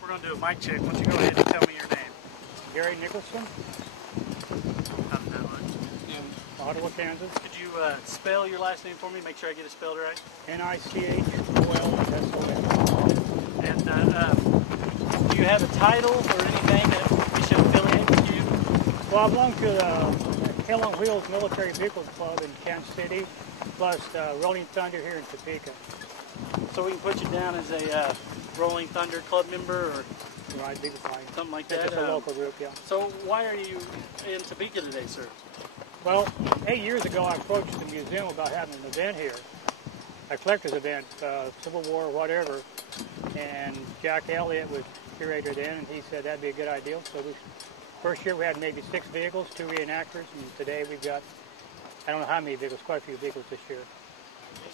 We're going to do a mic check. Why don't you go ahead and tell me your name? Gary Nicholson, How did that look? in Ottawa, Kansas. Could you spell your last name for me? Make sure I get it spelled right. Nichols. And do you have a title or anything that we should affiliate with you? Well, I belong to the Hell on Wheels Military Vehicles Club in Kansas City, plus Rolling Thunder here in Topeka. So we can put you down as a Rolling Thunder Club member or Right, big fine. something like It's that. a local group, yeah. So why are you in Topeka today, sir? Well, 8 years ago, I approached the museum about having an event here, a collector's event, Civil War, whatever, and Jack Elliott was curator then, and he said that'd be a good idea. So first year we had maybe 6 vehicles, 2 reenactors, and today we've got, I don't know how many vehicles, quite a few vehicles this year.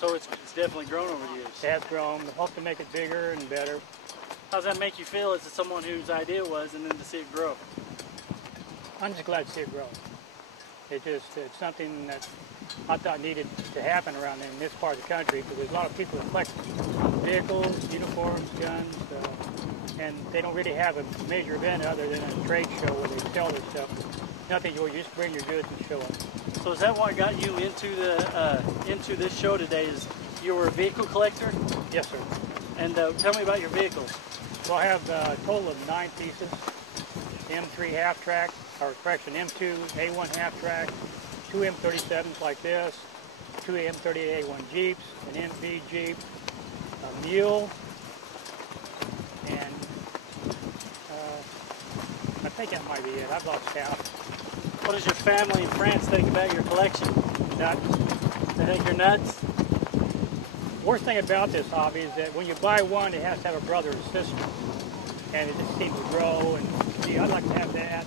So it's definitely grown over the years. It has grown. We hope to make it bigger and better. How does that make you feel as someone whose idea was and then to see it grow? I'm just glad to see it grow. It's something that I thought needed to happen around in this part of the country, because there's a lot of people that collect vehicles, uniforms, guns, and they don't really have a major event other than a trade show where they sell their stuff. Nothing, you just bring your goods and show up. So is that what got you into this show today? Is you were a vehicle collector? Yes, sir. And tell me about your vehicles. Well, I have a total of 9 pieces. M3 half-track, or correction, M2 A1 half-track, 2 M37s like this, 2 M38 A1 Jeeps, an MV Jeep, a mule, and I think that might be it. I've lost count. What does your family and friends think about your collection? Nuts. They think you're nuts? Worst thing about this hobby is that when you buy one, it has to have a brother or sister, and it just seems to grow. And gee, I'd like to have that,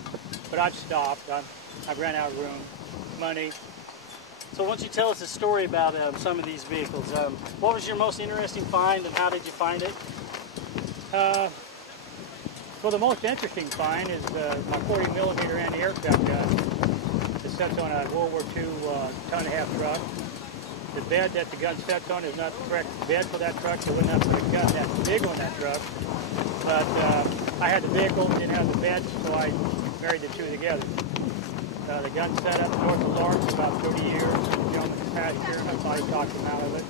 but I've stopped. I've ran out of room, money. So why don't you tell us a story about some of these vehicles? What was your most interesting find, and how did you find it? Well, the most interesting find is my 40 millimeter anti-aircraft gun. It sets on a World War II ton-and-a-half truck. The bed that the gun sets on is not the correct bed for that truck, so we wouldn't have to put a gun that big on that truck. But I had the vehicle, didn't have the bed, so I married the two together. The gun set up north of Lawrence about 30 years. The gentleman was passenger, and I thought he talked him out of it,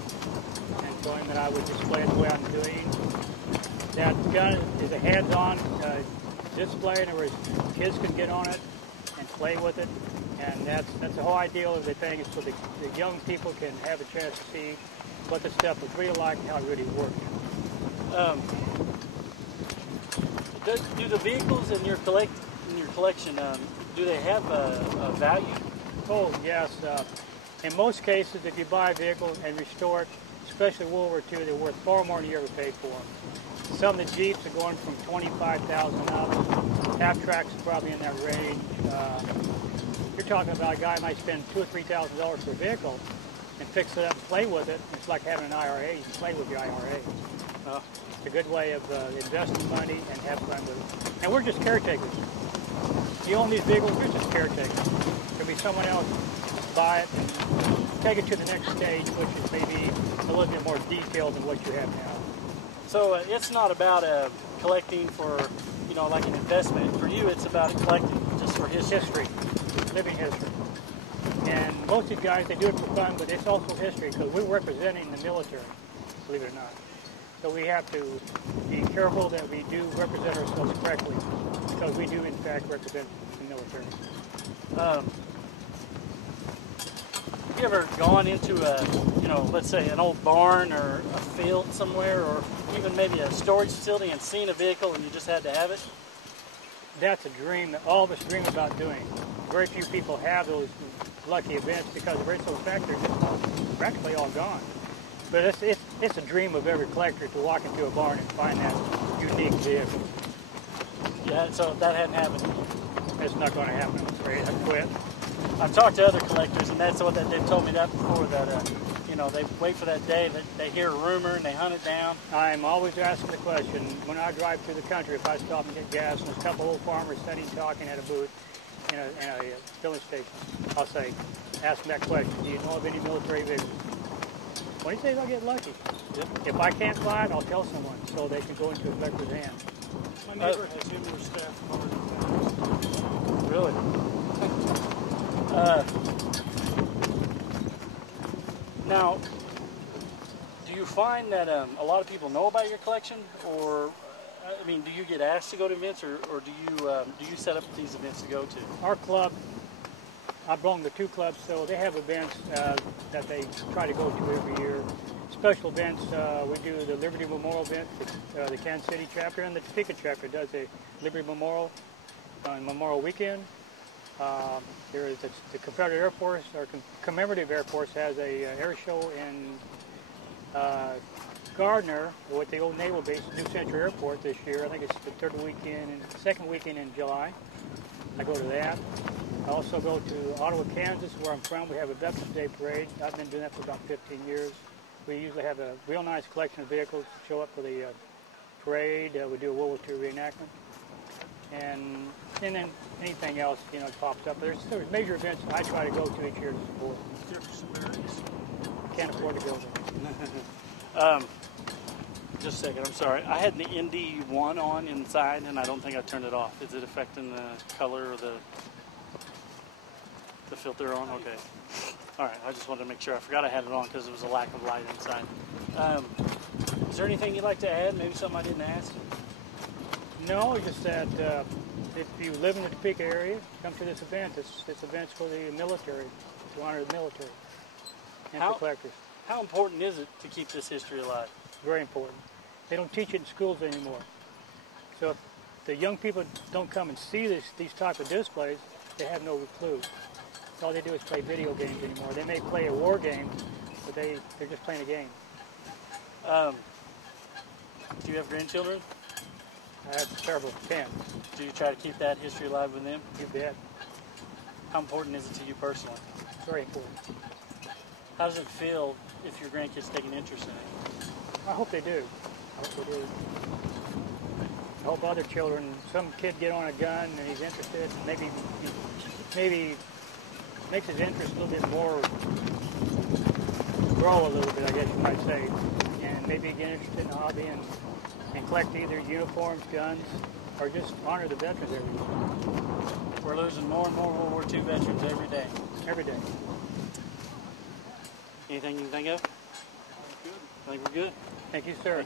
and told him that I would display it the way I'm doing. That gun is a hands-on display, in other words, kids can get on it and play with it. And that's the whole ideal of the thing, is so the young people can have a chance to see what the stuff was really like and how it really worked. Do the vehicles in your collection, do they have a value? Oh, yes. In most cases, if you buy a vehicle and restore it, especially World War II, they're worth far more than you ever paid for them. Some of the Jeeps are going from $25,000 up. Half-tracks are probably in that range. You're talking about a guy who might spend $2,000 or $3,000 per vehicle and fix it up and play with it. It's like having an IRA. You can play with your IRA. It's a good way of investing money and have fun with it. And we're just caretakers. You own these vehicles, we're just caretakers. There'll be someone else buy it and take it to the next stage, which is maybe a little bit more detailed than what you have now. So it's not about collecting for, like an investment. For you, it's about collecting just for history. Living history. And most of these guys, they do it for fun, but it's also history, because we're representing the military, believe it or not. So we have to be careful that we do represent ourselves correctly, because we do, in fact, represent the military. Have you ever gone into let's say an old barn or a field somewhere, or even maybe a storage facility and seen a vehicle and you just had to have it? That's a dream that all of us dream about doing. Very few people have those lucky events, because the rental factor is practically all gone. But it's a dream of every collector to walk into a barn and find that unique vehicle. Yeah, so that hadn't happened. It's not going to happen, I'm afraid. I quit. I've talked to other collectors, and that's what they've told me that before, that they wait for that day that they hear a rumor and they hunt it down. I'm always asking the question, when I drive through the country, if I stop and get gas and there's a couple old farmers sitting talking at a booth in a filling station, I'll say, ask them that question, do you know of any military vehicles? What do you say if I get lucky? Yep. If I can't find, I'll tell someone so they can go into a collector's hand. My neighbor has numerous staff card. Really? Now, do you find that a lot of people know about your collection, or I mean, do you get asked to go to events, or do you set up these events to go to? Our club, I belong to 2 clubs, so they have events that they try to go to every year. Special events, we do the Liberty Memorial event, the Kansas City chapter, and the Topeka chapter does a Liberty Memorial on Memorial Weekend. There is the Confederate Air Force, or Commemorative Air Force, has a air show in Gardner with the old naval base, New Century Airport this year. I think it's the second weekend in July. I go to that. I also go to Ottawa, Kansas, where I'm from. We have a Veterans Day parade. I've been doing that for about 15 years. We usually have a real nice collection of vehicles to show up for the parade. We do a World War II reenactment. And then anything else, pops up. There's major events I try to go to each year to support. Jefferson Barracks. Can't afford to go there. Just a second, I'm sorry. I had the ND1 on inside, and I don't think I turned it off. Is it affecting the color or the filter on? Okay. All right, I just wanted to make sure. I forgot I had it on because there was a lack of light inside. Is there anything you'd like to add? Maybe something I didn't ask? No, just that if you live in the Topeka area, come to this event. This event's for the military, to honor the military and for collectors. How important is it to keep this history alive? Very important. They don't teach it in schools anymore. So if the young people don't come and see these type of displays, they have no clue. All they do is play video games anymore. They may play a war game, but they're just playing a game. Do you have grandchildren? I have several, 10. Do you try to keep that history alive with them? You bet. How important is it to you personally? Very important. How does it feel if your grandkids take an interest in it? I hope they do. I hope they do. I hope other children, some kid get on a gun and he's interested, maybe makes his interest a little bit more, grow a little bit, I guess you might say, and maybe get interested in the hobby and collect either uniforms, guns, or just honor the veterans every year. We're losing more and more World War II veterans every day. Every day. Anything you can think of? Good. I think we're good. Thank you, sir.